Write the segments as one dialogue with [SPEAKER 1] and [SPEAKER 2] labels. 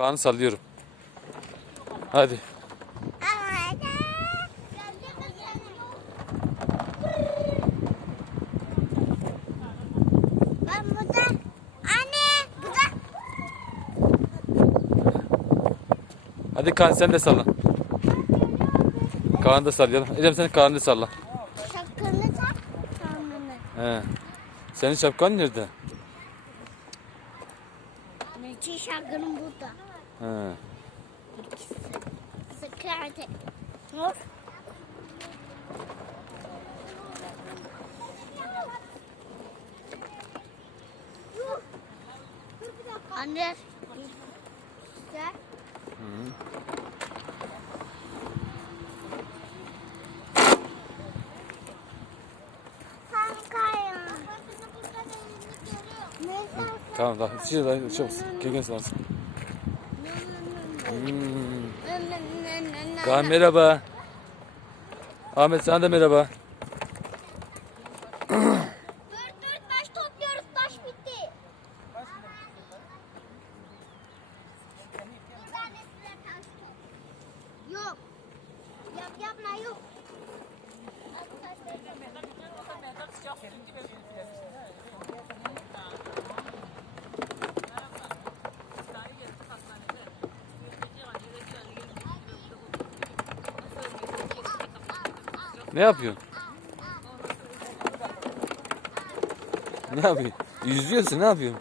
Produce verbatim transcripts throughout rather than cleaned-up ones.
[SPEAKER 1] Kaan'ı sallıyorum. Hadi.
[SPEAKER 2] Ben burada. Anne burada.
[SPEAKER 1] Hadi Kaan sen de salla. Kaan'ı da sallayalım. Ecem sen Kaan'ı da salla.
[SPEAKER 2] Şapkanı tak. Kaan'ını.
[SPEAKER 1] He. Senin şapkan nerede?
[SPEAKER 2] Neci şapkanım burada.
[SPEAKER 1] He.
[SPEAKER 2] Sıkıntı. Mor. Anne. Gel.
[SPEAKER 1] Tamam daha. Şimdi daha çabuk. Gel gel sallansın. Hmm. Kaan merhaba. Ahmet sana da merhaba.
[SPEAKER 2] Dur dur taş topluyoruz, taş bitti. Bir tanesiyle taş top. Yok. Yap yapma yok.
[SPEAKER 1] Ne yapıyorsun? Ne yapıyorsun? Yüzüyorsun, ne yapıyorsun?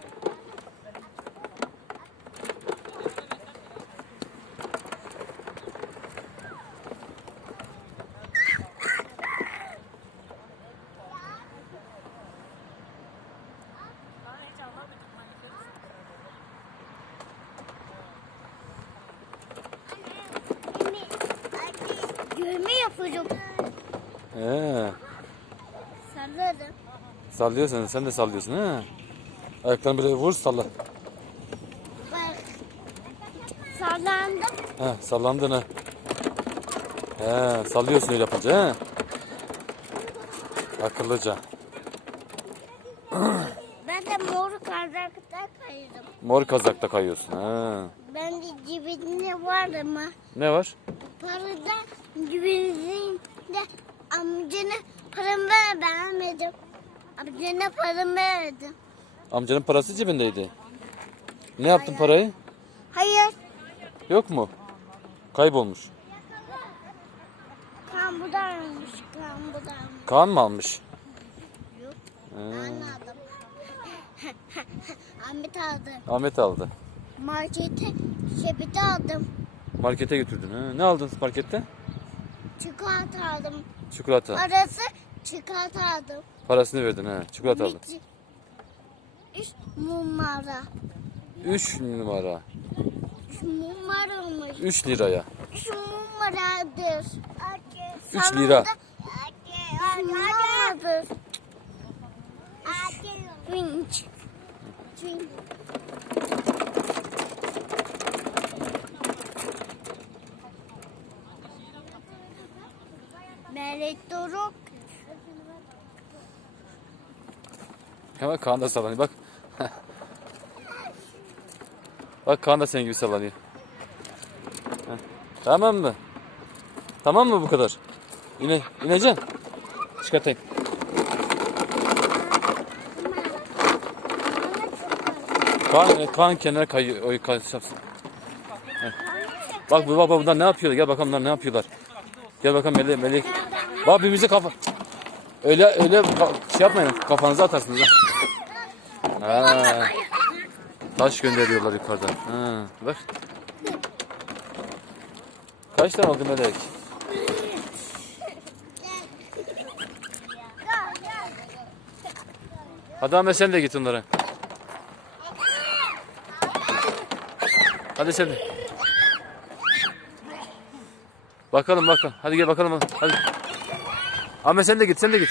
[SPEAKER 2] Görme yapacağım.
[SPEAKER 1] He.
[SPEAKER 2] Salladım.
[SPEAKER 1] Sallıyorsun, sen de sallıyorsun he. Ayaklarını böyle vur salla.
[SPEAKER 2] Bak. Sallandım.
[SPEAKER 1] He, sallandın ha. He, sallıyorsun öyle yapınca he. Akıllıca.
[SPEAKER 2] Ben de mor kazakta kaydım.
[SPEAKER 1] Mor kazakta kayıyorsun ha.
[SPEAKER 2] Ben de cebimde var ama
[SPEAKER 1] Ne var?
[SPEAKER 2] parada cebimde amcana paramı ver, vermedim. Amcana paramı verdim.
[SPEAKER 1] Amcanın parası cebindeydi. Ne yaptın parayı?
[SPEAKER 2] Hayır.
[SPEAKER 1] Yok mu? Kaybolmuş.
[SPEAKER 2] Kan budarmış, kan budarmış.
[SPEAKER 1] Kaan mı almış?
[SPEAKER 2] Yok.
[SPEAKER 1] He,
[SPEAKER 2] Ben aldım. Ahmet aldı.
[SPEAKER 1] Ahmet aldı.
[SPEAKER 2] Markete sepeti aldım.
[SPEAKER 1] Markete götürdün ha. Ne aldın markette?
[SPEAKER 2] Çikolata aldım.
[SPEAKER 1] Çikolata.
[SPEAKER 2] Parası çikolata aldım.
[SPEAKER 1] Parasını verdin ha. Çikolata aldın.
[SPEAKER 2] Bitti. Üç numara.
[SPEAKER 1] Üç numara.
[SPEAKER 2] Üç numaramış.
[SPEAKER 1] Üç liraya.
[SPEAKER 2] Üç numaradır.
[SPEAKER 1] Üç lira.
[SPEAKER 2] Üç numaradır. Vinç. Vinç. Melek Doruk.
[SPEAKER 1] Hemen Kaan da sallanıyor bak. Bak Kaan da senin gibi sallanıyor. Heh. Tamam mı? Tamam mı bu kadar? İne, ineceksin. Çıkartayım. Kaan, Kaan kenara kayıyor. Oy, kayışapsın. Bak bu baba bunlar ne yapıyorlar? Gel bakalım bunlar ne yapıyorlar? Gel bakalım Melek. Melek. Bak birbirimize kafa. Öyle öyle şey yapmayın. Kafanıza atarsınız ha. Ha. Taş gönderiyorlar yukarıdan. Ha, bak. Kaç tane oldu Melek? Hadi Ahmet sen de git onlara. Hadi sen de. Bakalım bakalım. Hadi gel bakalım. Hadi. Ahmet sen de git sen de git.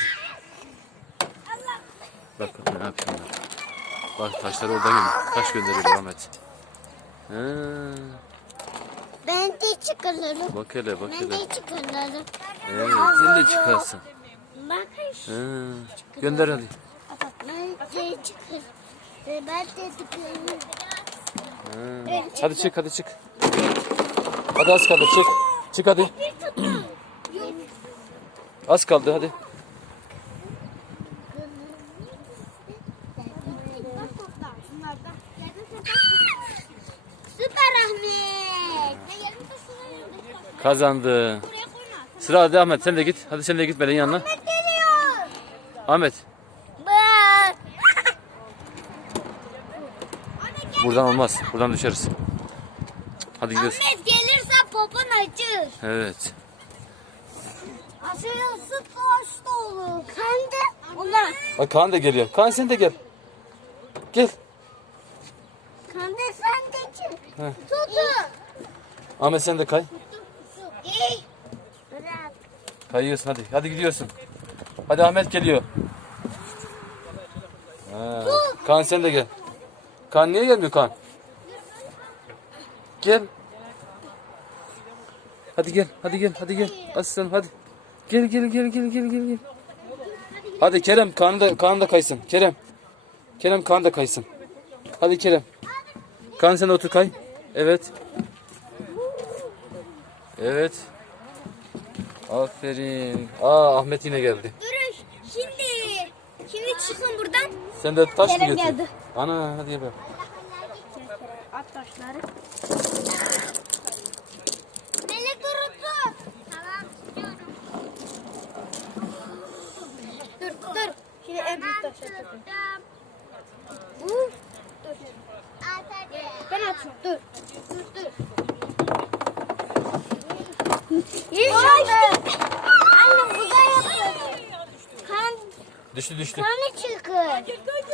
[SPEAKER 1] Bak ne yapıyorlar. Bak taşları orada gönder. Taş gönderiyor Ahmet. Ha.
[SPEAKER 2] Ben de çıkarırım.
[SPEAKER 1] Bak hele bak
[SPEAKER 2] Ben
[SPEAKER 1] hele.
[SPEAKER 2] de çıkarırım.
[SPEAKER 1] Evet, sen de çıkarsın.
[SPEAKER 2] Bak işte.
[SPEAKER 1] Ha. Gönder hadi.
[SPEAKER 2] Ben de çıkarırım. Ben de çıkarırım.
[SPEAKER 1] Ha. Hadi çık hadi çık. Hadi az kaldı çık. Çık hadi. Az kaldı hadi.
[SPEAKER 2] Süper Ahmet.
[SPEAKER 1] Kazandı. Sıra hadi Ahmet sen de git. Hadi sen de git Meleğin yanına.
[SPEAKER 2] Ahmet geliyor.
[SPEAKER 1] Ahmet.
[SPEAKER 2] Bak.
[SPEAKER 1] Buradan olmaz. Buradan düşeriz. Hadi gidiyoruz.
[SPEAKER 2] Ahmet gelirse popon acır.
[SPEAKER 1] Evet.
[SPEAKER 2] Aşırısı taş dolu. Sen de ona.
[SPEAKER 1] Bak Kaan da geliyor. Kaan sen de gel. Gel.
[SPEAKER 2] Sen de sen de çık.
[SPEAKER 1] Heh.
[SPEAKER 2] Tutun.
[SPEAKER 1] Ahmet sen de kay.
[SPEAKER 2] İyi. Bırak.
[SPEAKER 1] Kayıyorsun hadi. Hadi gidiyorsun. Hadi Ahmet geliyor. Ha. Kaan sen de gel. Kaan niye gelmiyor Kaan? Gel. Hadi gel. Hadi gel. Hadi gel. Aslanım hadi. Gel gel gel gel gel gel gel. Hadi Kerem Kaan da Kaan da kaysın. Kerem. Kerem Kaan da kaysın. Hadi Kerem. Kaan sen de otur kay. Evet. Evet. Aferin. Aa Ahmet yine geldi.
[SPEAKER 2] Durun. Şimdi. Şimdi çıkın buradan.
[SPEAKER 1] Sen de taş mı
[SPEAKER 2] Kerem
[SPEAKER 1] götür?
[SPEAKER 2] geldi.
[SPEAKER 1] Ana hadi gel.
[SPEAKER 2] At taşları. Melek durutun. Tamam. Dur dur. Şimdi en büyük taşı atacağım. Dur. Dur. Ben atıyorum. Dur. Dur dur. İnşallah. Anne bu da yapıyor. Kan,
[SPEAKER 1] Düştü düştü.
[SPEAKER 2] kanı çıkır.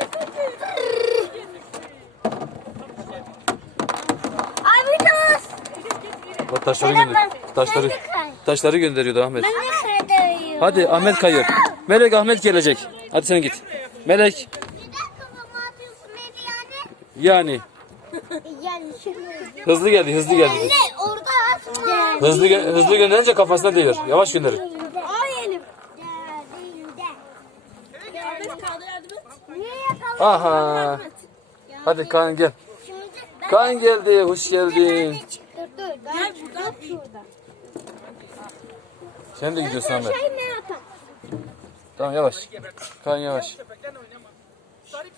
[SPEAKER 2] Abi dur.
[SPEAKER 1] Bak taşları
[SPEAKER 2] Kerem,
[SPEAKER 1] gönder.
[SPEAKER 2] ben-
[SPEAKER 1] Taşları
[SPEAKER 2] ben de kay.
[SPEAKER 1] taşları gönderiyordu Ahmet.
[SPEAKER 2] Ben de kayıyorum.
[SPEAKER 1] Hadi Ahmet kayıyor. Melek Ahmet gelecek. Hadi sen git. Melek
[SPEAKER 2] Neden kafama atıyorsun beni yani?
[SPEAKER 1] yani
[SPEAKER 2] Yani şimdi.
[SPEAKER 1] hızlı geldi hızlı geldi.
[SPEAKER 2] Ne orada atma.
[SPEAKER 1] Hızlı gö- hızlı gönderince kafasına değiyor. Yavaş gönderin.
[SPEAKER 2] Ay elim. Niye yakaladın?
[SPEAKER 1] Aha. Hadi Kaan gel.
[SPEAKER 2] Şimdi
[SPEAKER 1] Kaan geldi. Hoş geldin.
[SPEAKER 2] dur dur. Gel buradan. Şurada.
[SPEAKER 1] Sen de gidiyorsun Ahmet.
[SPEAKER 2] Şey ne atar?
[SPEAKER 1] Tamam yavaş. Kaan yavaş.
[SPEAKER 2] Sarı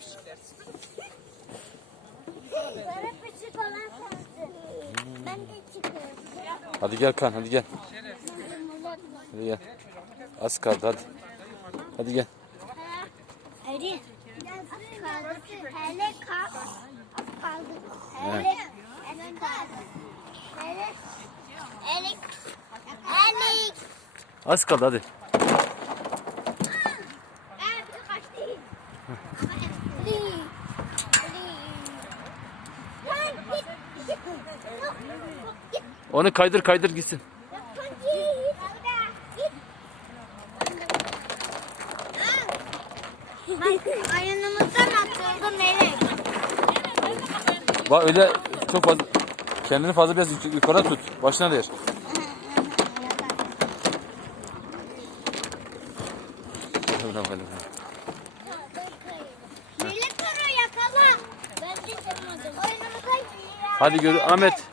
[SPEAKER 2] pıçık olan sensin. Ben de çıkıyorum.
[SPEAKER 1] Hadi gel Kaan hadi gel. Hadi gel. Az kaldı hadi. Hadi gel.
[SPEAKER 2] Eri. Kaldı. Hele kal. Kaldı. Hele. Hele kaldı. Hele. Hele. Hele.
[SPEAKER 1] Az kaldı hadi.
[SPEAKER 2] Evet, kaç değil. Li. Li. Lan git. Git. Git.
[SPEAKER 1] Onu kaydır kaydır gitsin.
[SPEAKER 2] Ayınımızdan atıldı melek.
[SPEAKER 1] Bak öyle çok fazla kendini fazla biraz yuk- yukarı tut. Başına değer.
[SPEAKER 2] Melek onu yakala. Ben de yapmadım. Oyunumuza
[SPEAKER 1] Hadi gör Ahmet.